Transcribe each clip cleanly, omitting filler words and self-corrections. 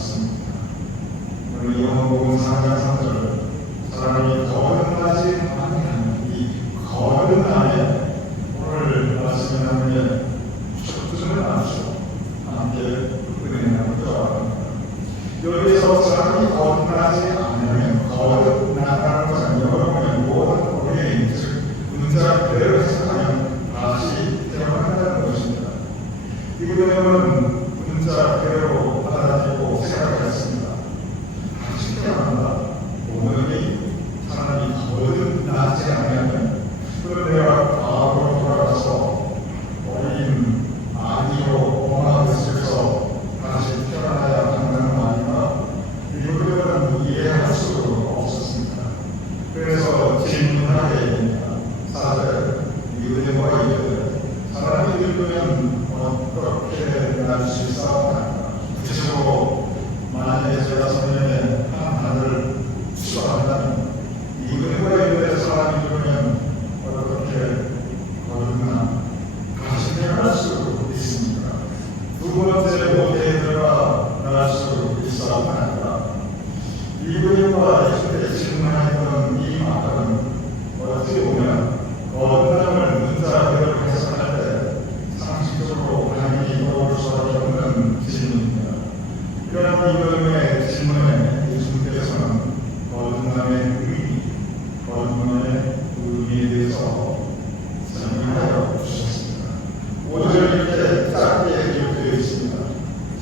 않습니다. 오늘 요한복음 4장 3절 사람이 거듭나지 아니하면 이 거듭남에 오늘 말씀에 나오는 초점을 맞추어 함께 은혜하고 기도합니다. 여기에서 사람이 거듭나지 않으면 거듭나가는 것은 여러분의 모든 어린이 즉 문자 그대로 해석하면 다시 태어난다는 것입니다. 이 구절은 문자 그대로 받아들이고 생각했습니다. 다시 태어난다. 오늘이 사람이 거듭나지 않으면 그럼 내가 과거로 돌아가서 어린 아기로 엄마 뱃속에서 다시 태어나야 한다는 말인가? 이거는 이해할 수 없었습니다. 그래서 질문하게 됩니다. 4절 니고데모가 이르되 사람이 늙으면 어떻게 날 수 있사오나? 구체적으로 만약에 제가 성년에 한 아들을 추가한다면 니고데모가 이르되 사람이 늙으면 어떻게 거듭나 다시 태어날 수 있습니까? 두 번째 모태에 들어가 날 수 있사오나? 니고데모가 예수께 질문했던 이 말은 어떻게 보면 거듭남을 문자 그대로 해석할 때 상식적으로 당연히 떠오를 수밖에 없는 질문입니다. 이런 이름의 질문에 예수님께서는 거듭남의 의미에 대해서 설명하여 주셨습니다. 5절 이렇게 짧게 기록되어 있습니다.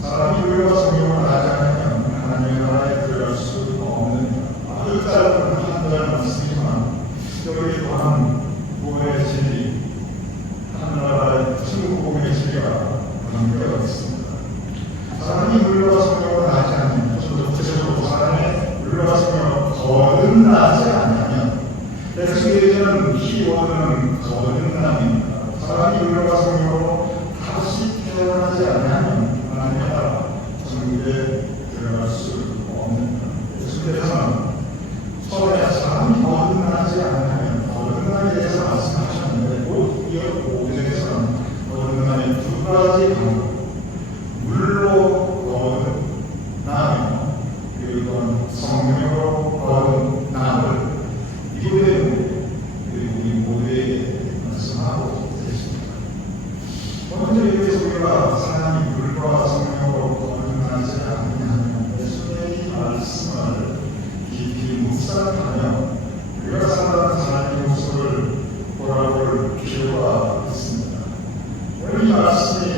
사람이 물과 성령을 하지 않으면 하나님의 나라에 들어갈 수 없느니라. 아주 짧은 한 절 말씀이지만 여기 또한 구원의 진리, 하나나라의 천국복음의 진리가 담겨 있습니다. 사람이 물과 성령을 하지 않으면, 좀 더 구체적으로 사람의 물과 성령을 거듭나지 않으면, 예수께서는 키워드는 거듭남입니다. 사람이 물과 성령으로 다시 태어나지 않으면 하나님의 나라, 천국에 들어갈 수 없는 예수께서는 처음에 사람이 거듭나지 않으면 거듭남에 대해서 말씀하셨는데 곧 이어 5절에서는 거듭남의 두 가지 방법 물로 거듭나며 그리고 성령으로 거듭남을 니고데모 그리고 우리 모두에게 말씀하고 계십니다. 먼저 여기서 우리가 사람이 물과 성령으로 거듭나지 않으면 예수님의 말씀을 깊이 묵상하며 우리가 살아가는 삶의 모습을 돌아볼 필요가 있습니다. 오늘 이 말씀에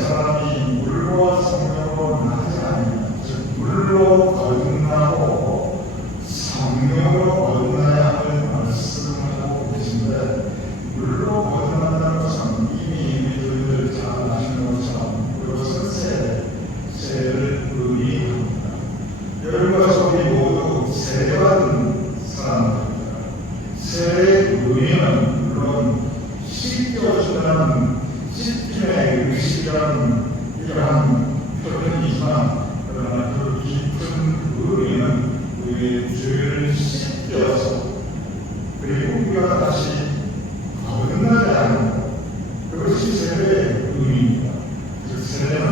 사람이 물과 성령으로 나지 않으면 즉 물로 거듭나고 성령으로 거듭나야 할 말씀을 하고 계신데 물로 거듭난다는 것은 이미 우리들 잘 아시는 것처럼 그것은 세를 의미합니다. 여러분과 우리 모두 세받은 사람들입니다. 세의 의미는 물론 씻겨주는 씻김의 의식이라는 이러한 표현이지만 그러나 그 깊은 의미는 우리의 죄를 씻겨서 그리고 우리가 다시 거듭나지 않는 그것이 세례의 의미입니다. 즉 세례는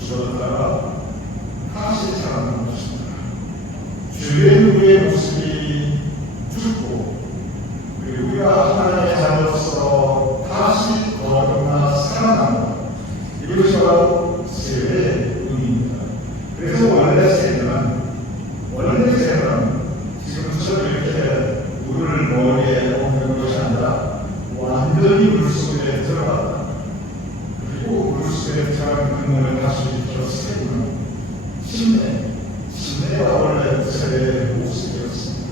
죽었다가 다시 살아나는 것입니다. 죄된 우리의 모습이 죽고 그리고 우리가 하나님의 자녀로서 다시 거듭나 살아나는 것 이것이 바로 세례의 의미입니다. 그래서 원래 세례는 지금처럼 이렇게 물을 머리에 얹는 것이 아니라 완전히 물속에 들어갔다. 그리고 물속에 들어간 그 몸을 다시 일으켜 세우는 침례가 원래 세례의 모습이었습니다.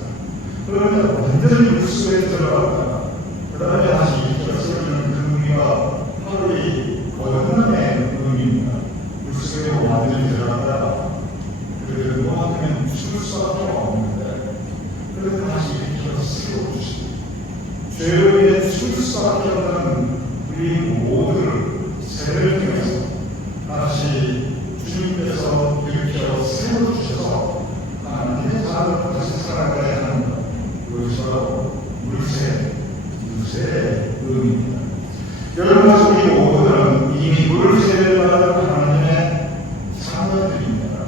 그러면 완전히 물속에 들어갔다가 그 다음에 다시 일으켜 세우는 그 의미가 바로 이 거듭남의 의미입니다. 물속에 완전히 들어갔다가 그만큼은 죽을 수밖에 없는데 그래도 다시 일으켜 세워주시고 죄로 인해 죽을 수밖에 없는 우리 모두를 세례를 통해서 다시 주님께서 일으켜 세워주셔서 하나님의 자녀로 다시 살아가야 하는 것 그것이 바로 물세의 의미입니다. 여러분 우리 모두는 이미 물세를 받은 하나님의 자녀 자녀들입니다.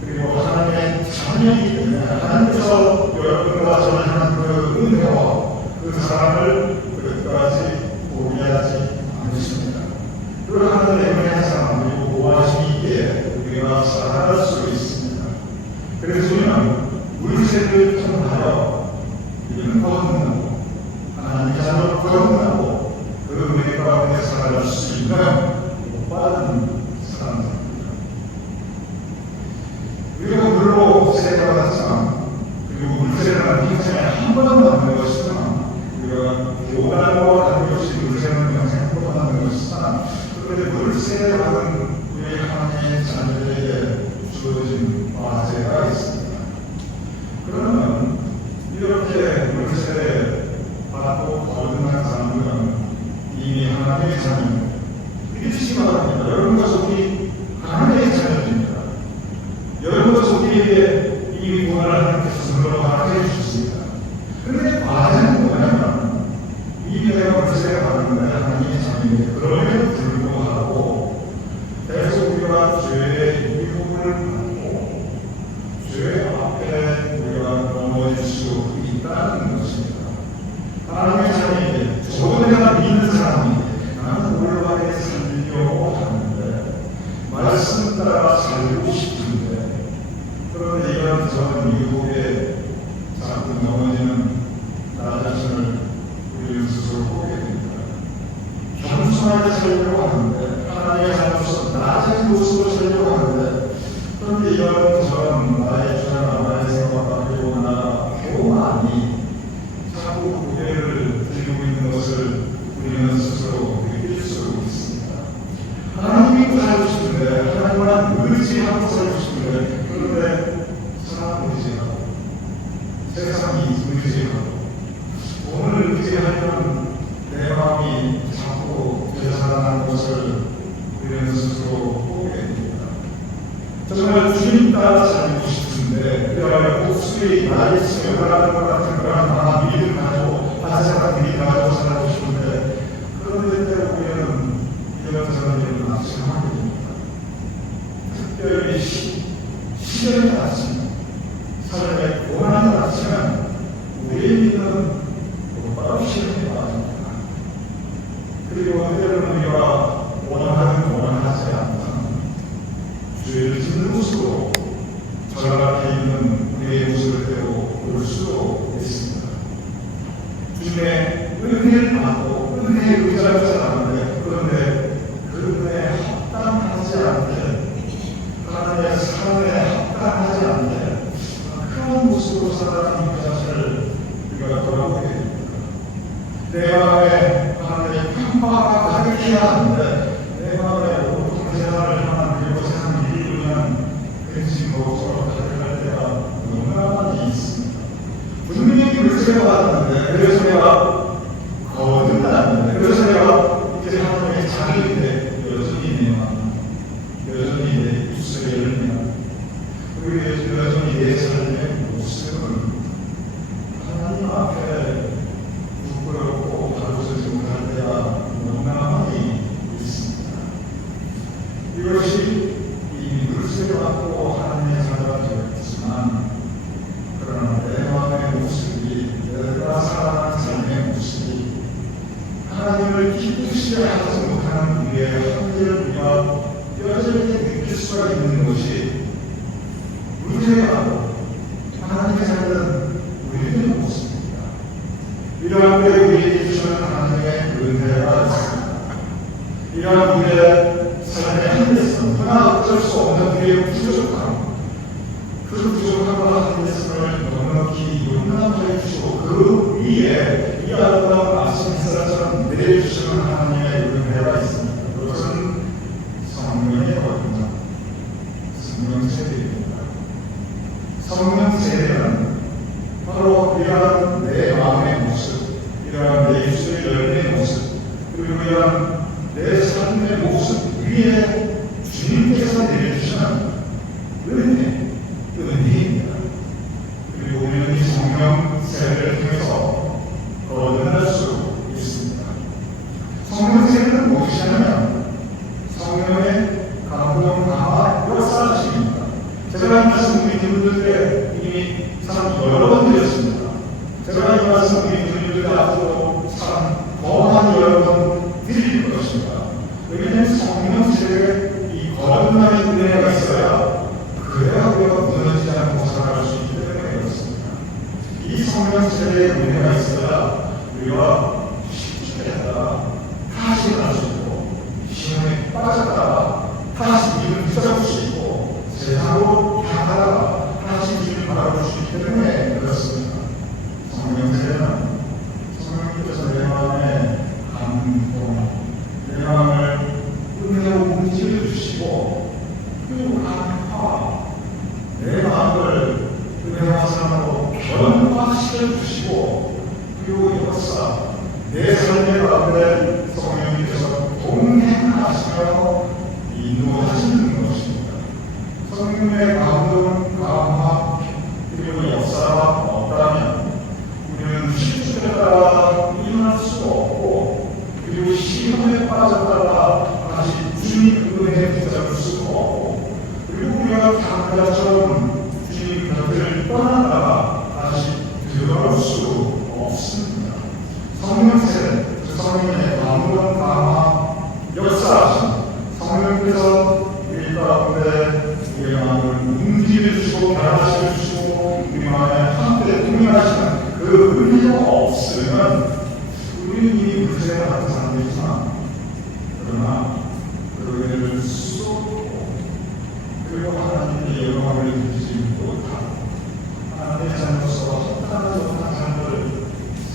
그리고 하나님의 자녀이기 때문에 하나님께서 여러분과 저를 향한 그 은혜와 그 사랑을 끝까지 포기하지 않으십니다. 그 하나님의 은혜의 사랑 그리고 보호하심이 있기에 우리가 살아갈 수 있습니다. 그래서 우리는 물색을 통하여 우리는 거듭나고 하나님의 자녀로 거듭나고 그 은혜 가운데 살아갈 수 있는 빠른 사람입니다. 우리가 물로 세가 같지만 그리고 물새는 평생에 한 번 받는 것이지만 우리가 교단과 다름없이 물새는 평생에 한 번 받는 것이지만 그런데 물새를 받은 우리 하나님의 자녀들에게 주어진 과제가 있습니다. 그러면 이렇게 물새를 받고 거듭난 사람들은 이미 하나님의 자녀입니다. 믿으시기 바랍니다. 여러분과 속이 하나님의 자녀입니다. 여러분과 속에게 이 구원을 하나님께서 선물로 허락해 주셨습니다. 그런데 과제는 뭐냐면 이 내가 물새가 받은 거야 하나님의 자녀입니다. 그럼에도 불구하고 계속 우리가 죄의 유혹을 받고 죄 앞에 우리가 넘어질 수 있다는 것입니다. 하나님의 자녀에게 저도 내가 믿는 사람인데 나는 올바르게 살려고 하는데 말씀 따라 살고 싶은데 그런데 이런 전 유혹에 자꾸 넘어지는 나 자신을 우리 스스로 보게 됩니다. 겸손하게 살려고 하는데 하나님의 자녀로서 낮은 모습으로 살려고 하는데 그런데 이런 전 나의 주장과 나의 생각과 그리고 나가 교만이 자꾸 고개를 들고 있는 것을 우리는 스스로 느낄 수 있습니다. 하나님 믿고 살고 싶은데 하나님만 의지하고 살고 싶은데 그런데 사람 의지하고 세상이 의지하고 오늘 의지하면 내 마음이 자꾸 되살아나는 것을 우리는 스스로 보게 됩니다. 정말 주님 따라 살고 싶은데 그래야 목숨이 나의 있으며 바라는 것 같은 그런 마음 믿음 가지고 반사 같은 믿음 가지고 살고 싶은데 그런데 때로 우리는 이런 사람들을 낙심하게 됩니다. 특별히 시련이 닥치면 삶의 고난이 닥치면 우리의 믿음은 곧바로 시련에 빠집니다. 그리고 때로는 우리가 원하지 않던 죄를 짓는 모습으로 저 앞에 있는 우리의 모습을 때로 볼 수도 있습니다. 주님의 은혜를 받고 은혜에 의지하며 살았는데 그런데 그 은혜에 합당하지 않게 하나님의 사랑에 합당하지 않게 그런 모습으로 살아가는 그 자체를 우리가 돌아보게 됩니다. 내 마음에 하나님의 평화가 가득해야 하는데 내 마음에 온통 세상을 향한 그리고 세상을 이루기 위한 근심으로 서로 가득할 때가 너무나 많이 있습니다. 분명히 물새가 받았는데 그래서 내가 거듭났는데 그래서 내가 이제 하나님의 자녀인데 여전히 내 마음 여전히 내 입술에 열리나 그리고 여전히 내 삶의 모습은 하나님 앞에 부끄럽고 바로서지 못할 때가 너무나 많이 있습니다. 이것이 이 물색을 받고 하나님의 자녀가 되었지만 그러나 내 마음의 모습이 내가 살아가는 삶의 모습이 하나님을 기쁘시게 하지 못하는 우리의 한계를 우리가 뼈저리게 느낄 수가 있는 것이 문제가 하나님의 자녀는 우리의 모습입니다. 이러한 때 우리에게 주시는 하나님의 은혜가 있습니다. 이러한 우리의 삶의 한계성, 하나 어쩔 수 없는 우리의 부족함, 그 부족함과 한계성을 넉넉히 용납해 주시고 그 위에 이 아름다운 아침 햇살처럼 내려주시는 하나님의 은혜가 있습니다. 그것은 성령의 거듭남, 성령 세례입니다. 성령 세례는 바로 이러한 내 마음의 모습, 이러한 내 입술의 열매의 모습, 그리고 이러한 내 삶의 모습 위에 주님께서 내려주시는 은혜입니다. 그리고 우리는 이 성령 세례를 통해서 거듭날 수 있습니다. 성령 세례는 무엇이냐면 성령의 감동, 강화, 역사를 앞으로 참 거만한 여러분 드릴 것입니다. 왜냐하면 성령 세례에 이 거듭남의 은혜가 있어야 그래야 우리가 무너지지 않고 살아갈 수 있기 때문에 그렇습니다. 이 성령 세례의 은혜가 있어야 우리가 십자가에 따라 다시 일어날 수 있고 시험에 빠졌다가 다시 믿음을 붙잡을 수 있고 세상으로 향하다가 다시 믿음을 바라볼 수 있기 때문에 그렇습니다. 성령 세례는 성령께서 내 마음에 감동, 내 마음을 은혜로 움직여 주시고 그리고 강화, 내 마음을 은혜와 사랑으로 변화시켜 주시고 그리고 역사, 내 삶의 가운데 성령님께서 동행하시며 인도하시는 것입니다. 성령의 감동, 강화, 그리고 역사가 없다면 우리는 실수에 따라 일어날 수가 없고 그리고 시험에 빠졌다가 다시 주님 은혜에 붙잡을 수가 없고 그리고 우리가 강자처럼 주님 곁을 떠나다가 다시 들어올 수 없습니다. 성령 세례, 성령의 감동, 강화, 역사하심, 성령께서 우리 가운데 우리의 마음을 움직여 주시고 변화시켜 주시고 우리 마음에 함께 동행하시는 그 은혜가 없으면 우리는 이미 불세가 같은 사람이지만 그러나 그 은혜를 쏟고 그리고 하나님의 영광을 누리지 못하고 하나님의 자녀로서 합당하지 못한 삶을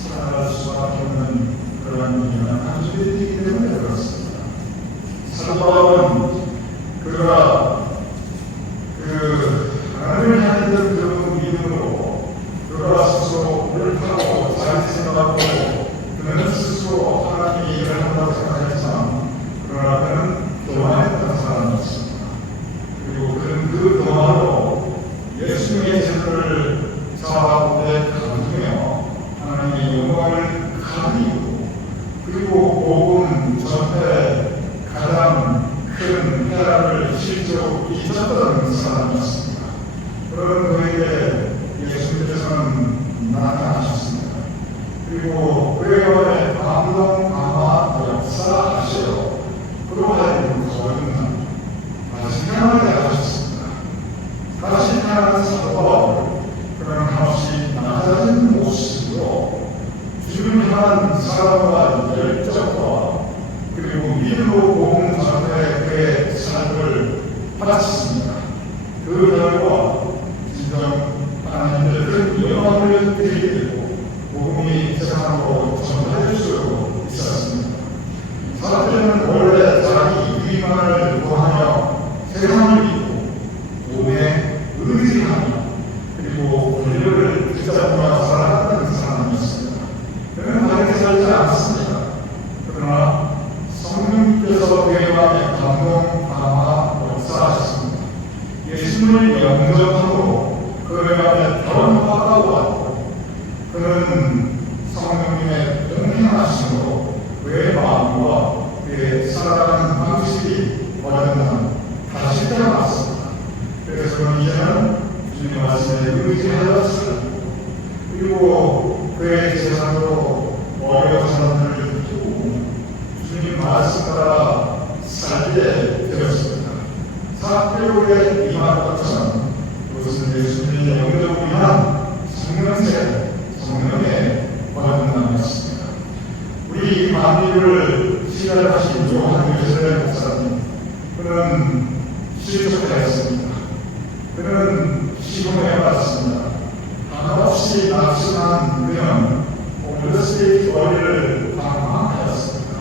살아갈 수밖에 없는 그러한 유명한 한주들이기 때문에 그렇습니다. 사도 바울은 그가 하나님을 향했던 그 믿음으로 그가 스스로 옳다고 자기 생각하고 그는 스스로 하나님의 일을 한다고 생각했지만 그러나 그는 교만했던 사람이었습니다. 그리고 그는 그 교만으로 예수님의 제도를 자아가운데 가두며 하나님의 영광을 가리고 그리고 복음 전에 가장 큰 폐락을 실제로 잊었던 사람이었습니다. 그런 그에게 예수님께서는 나타나셨습니다. 그리고 그의 마음에 감동, 강화, 역사하시어 그로 하여금 거듭남, 다시 태어나게 하셨습니다. 다시 태어난 사도 바울, 그런 한없이 낮아진 모습으로 주님을 향한 사랑과 열정과 그리고 믿음으로 복음 전에 그의 삶을 바쳤습니다. 그 결과 진정 하나님의 큰 영광을 드리게 되고 복음이 세상으로 전해질 수 있었습니다. 사람들은 원래 자기 유익만을 구하며 세상을 믿고 몸에 의지하며 그리고 권력을 붙잡으며 살아가는 사람이었습니다. 그는 다르게 살지 않습니다. 그러나 성령께서 그의 마음에 감동, 강화, 역사하셨습니다. 예수님을 영접함으로 그의 마음에 변화가 왔고 그는 성령님의 동행하심으로 그의 마음과 그의 살아가는 방식이 거듭남 다시 태어났습니다. 그래서 그는 이제는 주님 말씀에 의지하여 살고 그리고 그의 제사로 어려운 사람들을 도우고 주님 말씀 따라 살게 되었습니다. 사교육에 임한 것처럼 그것은 예수님의 영접을 위한 성령세, 성령의 거듭남이었습니다. 우리 만유를 시작하신 요한 유세의 목사님, 그는 실족자였습니다. 그는 시험에 받았습니다. 한없이 낙심한 그는 올드스테이트 원리를 방황하였습니다.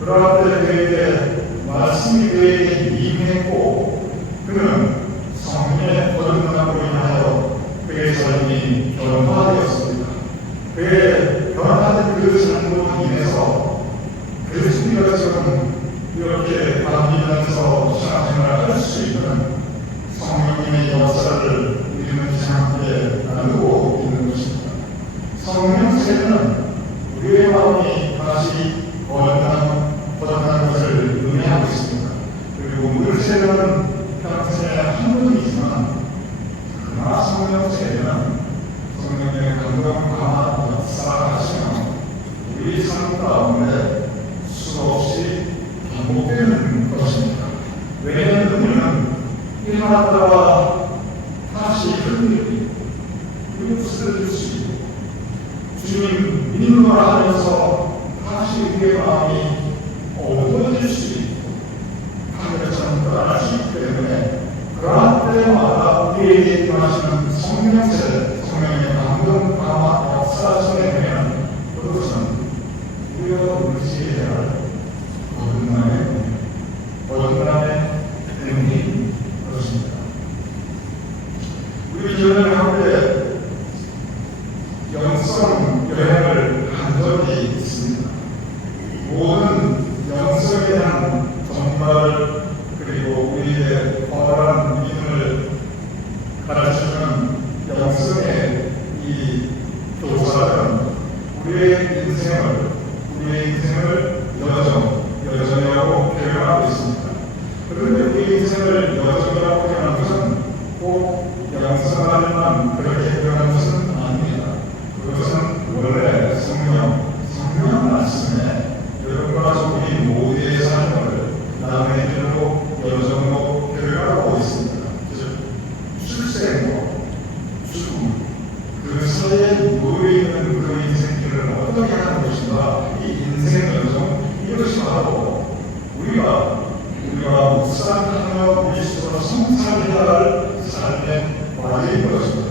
그러할 때 그에게 말씀이 그에게 임했고 그는 성령의 거듭남으로 인하여 그의 삶이 변화되었습니다. 그의 변화된 그 삶으로 인해서 그 순간처럼 이렇게 바뀌면서 신앙생활을 할 수 있는 성령님의 역사를 우리는 함께 나누고 있는 것입니다. 성령 세례는 우리의 마음이 다시 거듭나는 것을 의미하고 있습니다. 그리고 물 세례는 평생에 한 번이지만 그러나 성령 세례는 성령의 감동, 강화, 역사하시며 우리 삶 가운데 수없이 반복되는 것입니다. 왜냐하면 우리는 일어났다가 다시 흔들리고 그리고 쓰러질 수 있고 주님 믿노라 하면서 다시 우리의 마음이 어두워질 수 있고 하늘처럼 떠날 수 있기 때문에 그러한 때마다 우리에게 임하시는 성령의 감동, 감화, 역사 중에 되면 그것은 우리가 의지해야 할 거듭남의 의미인 것입니다. 우리 교회는 한때 영성 여행을 한 적이 있습니다. 모든 영성에 대한 정말 그리고 우리의 거룩한 믿음을 가르치는 영성의 이 교사는 우리의 인생을 여정이라고 표현하고 있습니다. 그런데 우리의 인생을 여정이라고 표현하는 것은 꼭 영성하지만 그렇게 표현하는 것은 아닙니다. 그것은 원래 성령 말씀에 여러분과 우리 모두의 삶을 남에게로 여정으로 표현하고 있습니다. 즉 출생과 죽음 그 사이에 놓여있는 그 인생길을 어떻게 하는 것인가, 이 인생 여정, 이것이 바로 우리가 묵상하며 그리스도로 성찰해야 할 삶의 과제인 것입니다.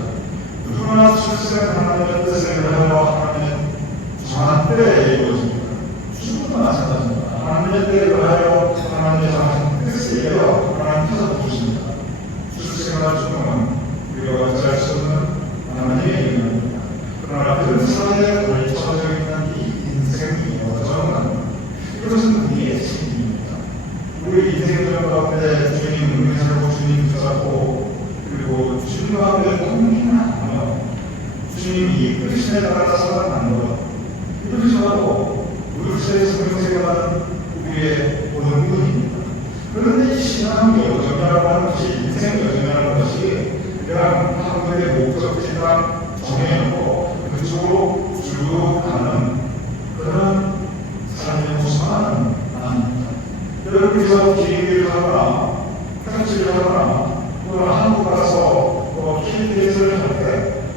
누구나 출생은 하나님의 뜻을 하여 하나님의 정한 때에 이루어집니다. 죽음도 마찬가지입니다. 하나님의 때를 하여 하나님의 정한 뜻을 이루어 하나님께서 부르십니다. 출생과 죽음은 우리가 어찌할 수 없는 하나님의 일입니다. 그러나 그 사이에 걸쳐져 있는 이 인생의 여정은 이것은 우리의 책임입니다. 우리 인생 여정 가운데 주님 은혜로 주님 붙잡고 그리고 주님 가운데 공경하며 주님 이끄심에 따라 살아가는 것, 이것이 바로 물질의 성생을 받은 우리의 본분입니다. 그런데 이 신앙 여정이라고 하는 것이, 인생 여정이라는 것이 그냥 한국의 목적지만 정해놓고 그쪽으로 쭉 가는 그런 삶의 구성은 아닙니다. 여러분께서 비행기를 하거나 택시를 하거나 또는 한국 가서 KTX를 탈 때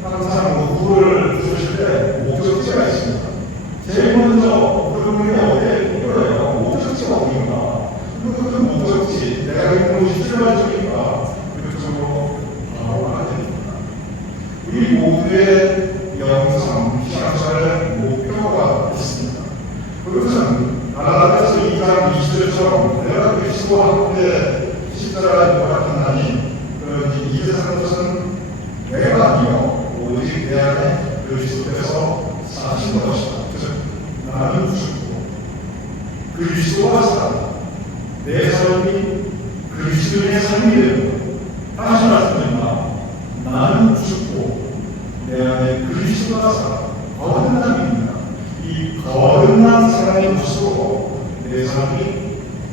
항상 물을 주실 때 목적지가 있습니다. 제일 먼저 물을 어디에 뿌려요? 목적지가 어디인가? 그 목적지, 내가 있는 곳이 필요하니까 그쪽으로 바로 가야 됩니다. 우리 모두의 영성, 신앙생활의 목표가 있습니다. 그것은 갈라디아서 2장 20절처럼 내가 그리스도와 함께 십자가에 못 박혔나니 이 세상 것은 내가 아니요 오직 내 안에 그리스도께서 사신 것이다. 즉 나는 죽고 그리스도가 살아 내 삶이 그리스도의 삶이 되는 것. 다시 말씀드립니다. 나는 죽고 내 안에 그리스도가 살아. 거듭남입니다. 이 거듭난 사랑의 모습으로 내 삶이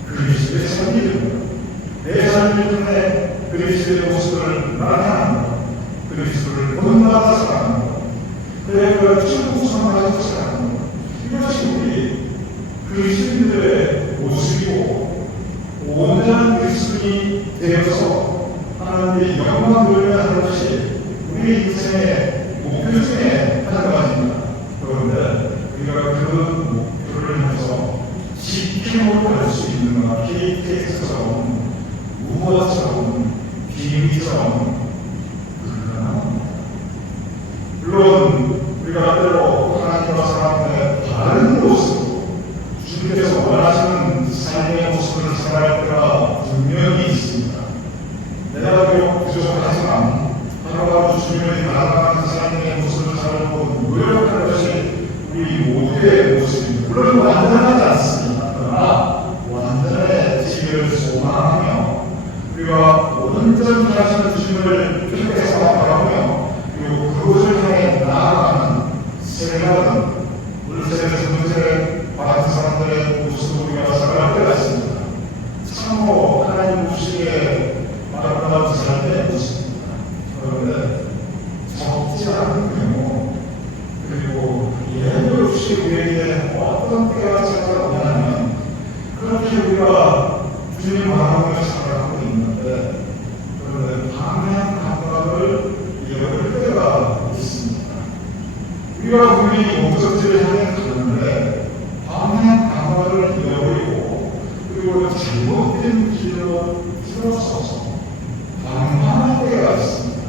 그리스도의 삶이 됩니다. 내 삶을 통해 그리스도의 모습을 나타납니다. 그리스도를 본받아 살아갑니다. 그래서 충성을 가지고 살아갑니다. 이것이 우리 그리스도인들의 모습이고 온전한 그리스도인이 되어서 하나님의 영광을 돌려하는 것이 우리 인생의 목표 중에 한 가지입니다. 그런데 우리가 그 목표를 향해서 지키고 갈 수 있는가, KTX처럼 우버처럼 비행기처럼 불가능합니다. 물론 우리가 때로 하나님과 사람의 다른 모습으로 주님께서 원하시는 삶의 모습을 살아갈 때가 분명히 있습니다. 내가 비록 부족하지만 하루하루 주님을 나아가는 삶의 모습을 살고 노력하는 것이 우리 모두의 모습입니다. 물론 완전하지 않습니다. 그러나 완전해지기를 소망하며 우리가 온전히 하시는 주님을 계속해서 바라보며 그리고 그곳을 향해 나아가는 생각은 물세에서 문제를 받은 사람들의 모습으로 우리가 살아갈 때가 있습니다. 참으로 하나님 모시기에 아름다운 삶의 모습입니다. 그런데 적지 않은 경우 그리고 예외 없이 우리에게 어떤 때가 찾아오냐면 그렇게 우리가 주님 마음을 살아가고 있는데 그런데 방향 감각을 잃어버릴 때가 있습니다. 우리가 분명히 목적지를 향해 가는데 방향 감각을 잃어버리고 그리고 잘못된 길로 들어서서 방황할 때가 있습니다.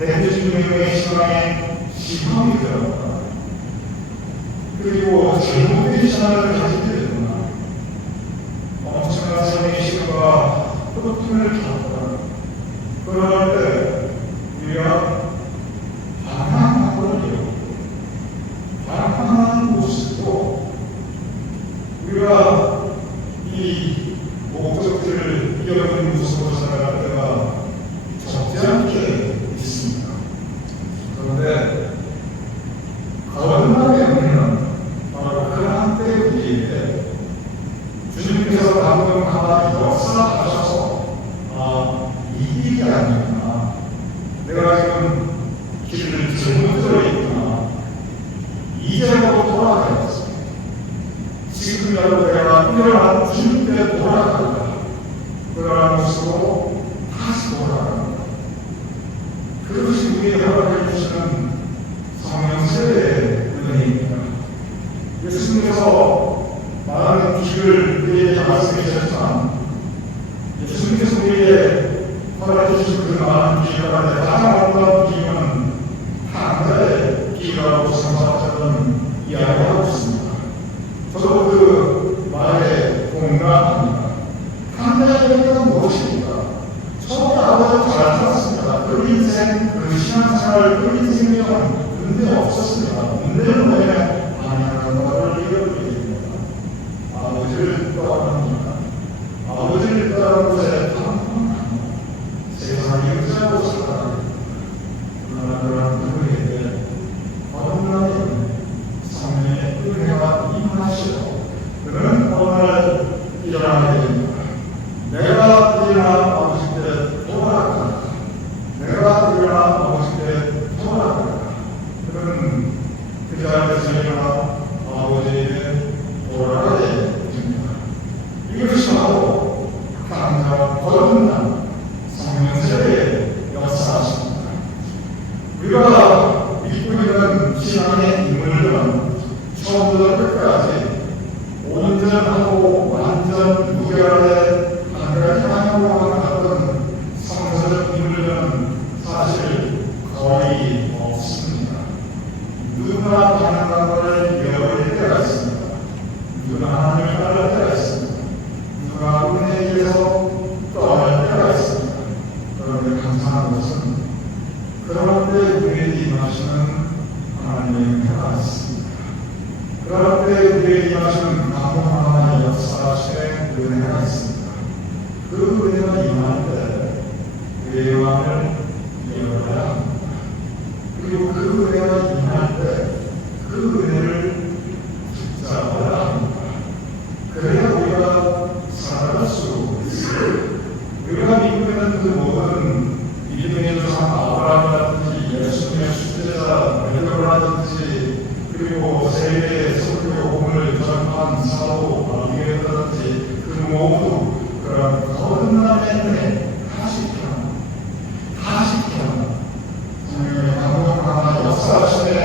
대표주님의 신앙에 시험이 들어가 그리고 잘못된 신앙을 가지게 되거나 엄청난 삶의 시험과 흑심을 겪거나 그럴 때 우리가 방황하고 방황하는 모습도 우리가 이 목적지를 잃어버린 모습으로 살아갈 때가 적지 않게 있습니다. 그런데 거듭남의 의미는 바로 그러한 때에 주님께서 방금 가만히 역사하셔서 이 일이 아니구나, 내가 지금 길을 잘못되어 있구나, 이제라도 돌아가야지, 지금이라도 내가 일어난 주님께 돌아간다, 그러한 모습으로 다시 돌아간다. 그것이 우리에게 허락해 주시는 성령세례의 은혜입니다. 예수님께서 많은 길을 우리에게 말씀해 주셨지만 예수님께서 우리에게 허락해 주신 그 많은 길 가운데 가장 어려운 길은 한자의 길이라고 생각하는 이야기하고 있습니다. 저도 그 말에 공감합니다. 한자의 길은 무엇입니까? 처음에 아버지가 잘 살았습니다. 그 인생, 그 신앙생활, 그 인생이란 문제 없었습니다. 문제는 뭐냐면 방향하는 것을 잃어버리게 됩니다. 아버지를 떠납니다. 아버지를 떠난 곳에 방황합니다. 세상에 의지하고 살아갑니다. 그러나 그러한 누구에게 거듭남의 성령의 은혜가 임하시고 그는 오늘 일어나게 됩니다. 내가 일어나 아버지께 돌아간다. 내가 일어나 아버지께 돌아간다. 그는 그 자리에서 일어나 아버지에게 돌아가게 됩니다. 이것이 바로 당장 거듭난 성령세례의 역사입니다. 우리가 믿고 있는 신앙의 인물들은 처음부터 끝까지 온전하고 완전 무결의 하늘을 향하고 가던 성서적 인물들은 사실 거의 없습니다. 누구나 방향감을 잃어버릴 때가 있습니다. 누구나 하나님을 따를 때가 있습니다. 누구나 은혜에서 떠날 때가 있습니다. 그런데 감사한 것은 그럴 때 우리에게 임하시는 하나님의 은혜가 있습니다. 그럴 때 우리에게 임하시는 강동하나의 역사하심의 은혜가 있습니다. 그 은혜가 임할 때 우리의 마음을 열어야 합니다. 그리고 그 은혜가 임할 때 그 은혜를 붙잡아야 합니다. 그래야 우리가 살아갈 수 있습니다. 우리가 믿고 있는 그 모든 믿음의 조상 아브라함이라든지 예수님의 수제자 베드로라든지 그리고 세계의 선교복음을 전파한 사도 바울이라든지 그 모두 그런 거듭남의 은혜 다시 태어나 성령의 강동하나 역사하시네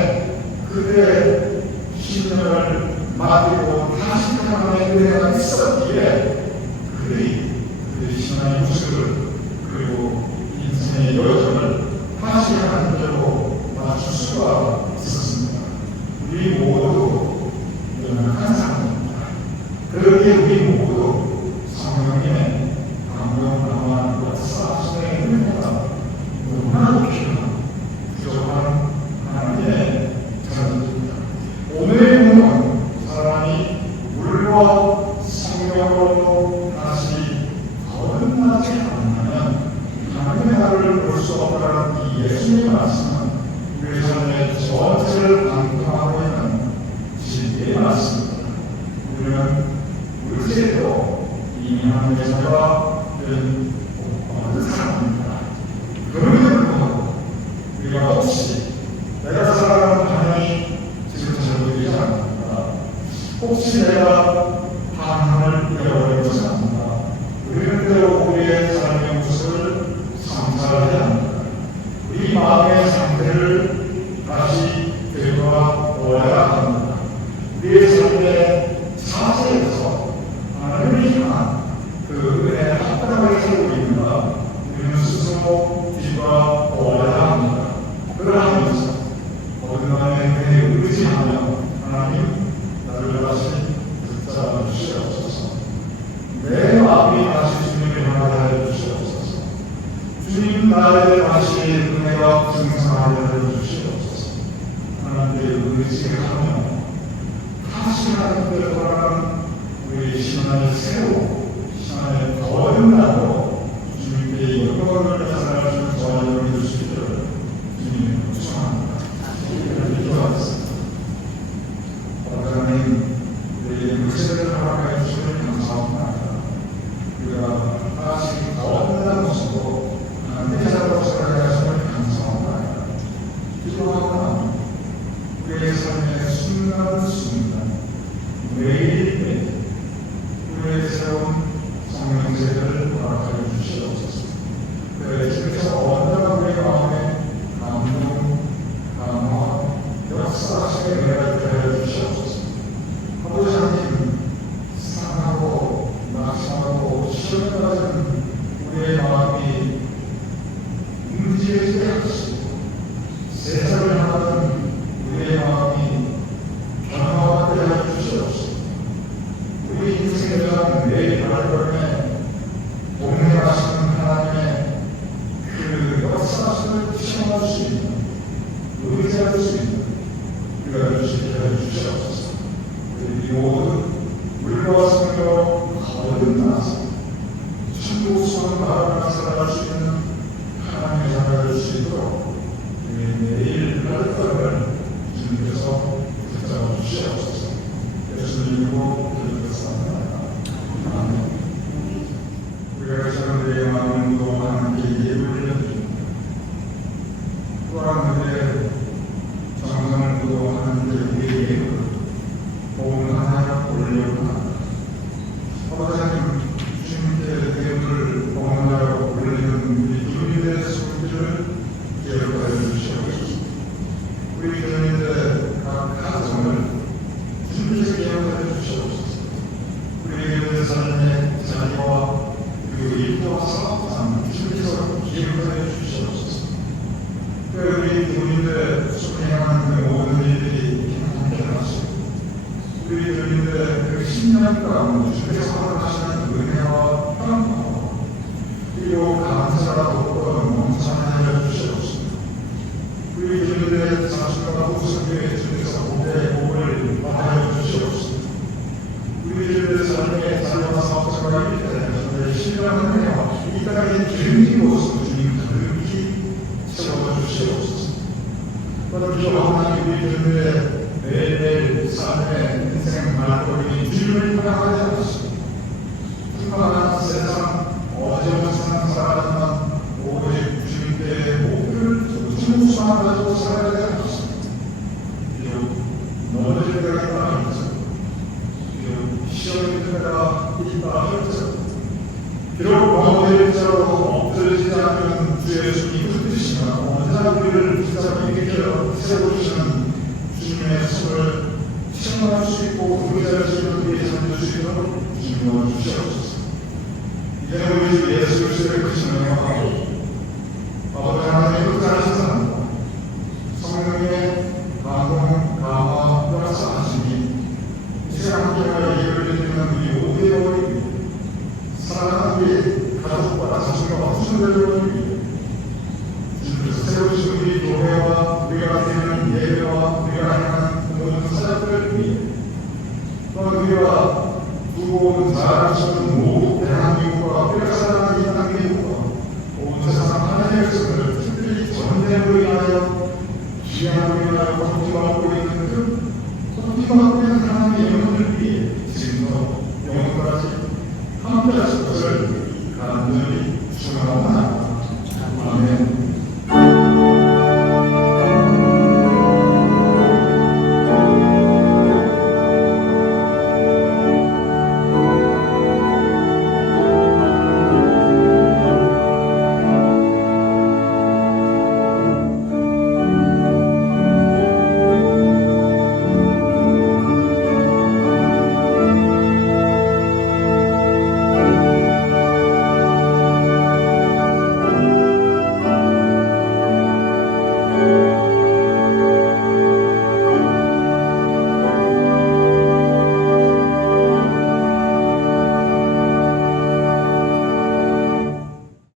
그들의 신령을 맡기고 다시 태어남의 은혜가 있었기에 그들이 신앙의 모습을 그리고 인생의 여정을 다시 하나님께로 맞출 수가 있었습니다. 우리 모두 연약한 사람입니다. 그러기에 우리 모두 성령님의 강동하나 역사하시는 은혜가 너무나도 필요한 부족한 하나님의 자녀들입니다. 오늘의 본문은 사람이 물과 성령으로 다시 거듭나지 않으면 하나님의 나라를 볼 수 없다는 이 예수님의 말씀은 우리 삶의 전체를 강조하고 있는 진리의 말씀입니다. 우리는 물질로 이미 하나님의 자녀가 된 어느 사람입니다. 그럼에도 불구하고 우리가 혹시 내가 살아가는 방향이 지금 잘못되지 않는가, 혹시 내가 방황을 잃어버린 것은 아닌가? 우리는 또 우리의 삶의 모습을 성찰해야 합니다. 우리 마음의 상태를 다시 되돌아보아야 합니다. 우리의 삶의 자세에서 하나님을 향한 그 은혜의 합당하게 살고 있는가? 우리는 스스로 뒤돌아보아야 합니다. 그러하면서 어긋남의 은혜에 의지하며 하나님 나를 다시 붙잡아 주시옵소서. 내 마음이 다시 주님을 향하게 하여 주시옵소서. 주님 나를 다시 은혜가 증상하게 하여 주시옵소서. 하나님의 의지하며 다시 하나님께 돌아가는 우리 신앙의 세우고 신앙의 거듭나고 주님께 영광을 나타낼 수 있는 저와 여러분이 될 수 있도록 주님을 축원합니다. 기도하겠습니다. 하나님, 우리의 물세를 허락하여 주시면 감사합니다. 우리가 다시 거듭난 모습으로 하나님의 자로 살아가게 하시면 감사합니다. 기도하고 우리의 삶의 순간순간 매일매일 우리의 새로운 성령세를 허락하여 주시옵소서. 주께서 언제나 우리의 마음에 감동, 감화, 역사하시게 내려주게 주시옵소서. 아버지 하나님, 상하고 낙심하고 시험에 빠진 우리의 마음이 움직이게 하시고 세상을 향하는 우리의 마음이 변화하게 하여 주시옵소서. 우리 인생에 대한 매일 발걸음에 동행하시는 하나님의 그 역사심을 체험할 수 있는, 의지할 수 있는 우리가 주시게 하여 주시옵소서. 우리 모두 물과 성령으로 거듭나서 천국 소원 바라보며 살아갈 수 있는 하나님의 자가 될 수 있도록 우리 매일 발걸음을 주님께서 붙잡아 주시옵소서. 예수님으로 기도드렸습니다. 아멘. 우리가 저들의 마음으로 함께 예배를 드립니다. 또한 우리의 정성으로 함께 우리의 예배를 복음 하나 올려합니다. 아버지 하나님, 주님께 예배를 복음하여 올리는 우리 주님의 손길을 기억하여 주시옵소서. 우리 주님의 각 가정을 주님께서 기억하여 주시옵소서. 우리의 삶의 자리와 그리고 일과 사업상 주님께서 기억하여 주시옵소서. 우리 주님의 수행하는 그 모든 일들이 행복하게 하시고 우리 주님의 그 신념 가운데 주께서 허락하시는 은혜와 평안과 그리고 감사가 돋고 넘쳐나게 주시옵소서. 우리 주님의 자신과 후손에게 주께서 복의 복을 받아여 주시옵소서. 우리 주님의 삶의 자녀와 사업자가 이를 때 신령한 은혜와 이 땅의 기름진 모습을 주님 가득히 채워 주시옵소서. 또한 하나님 우리 주님의 매일매일 삶의 인생 말걸음이 주님을 향하지 않으시고 풍성한 세상 어제와 세상 살아가지만 오직 주님께 목표를 무수한 가지고 살아가지 않으시고 비록 넘어질 때가 있다 할지라도 비록 시험이 때가 있다 할지라도 비록 넘어질지라도 엎드려지지 않는 주 예수님이 뜻이시나 언제나 우리를 붙잡아 일으켜 세워주시는 주님의 손을 체험할 수 있고 의지할 수 있는 우리의 삶을 수 있도록 주님을 주시옵소서. 이제 우리 주 예수 그리스도의 크신 명령하고 아버지 하나님의 끝까지 사랑과 성령의 감동, 감화, 역사하시니 이제 함께하여 예배를 드리는 우리 모두의 머리 위에 사랑하는 우리 가족과 자신과 후손들을 위해 주님께서 세우신 우리 교회와 우리가 드리는 예배와 우리가 행하는 모든 사역들을 위해 또한 우리가 두고 온 자랑스러운 모든 대한민국과 우리가 사랑하는 이 땅민국과 온 세상 하나님의 백성을 특별히 전쟁으로 인하여 귀환으로 인하여 걱정하고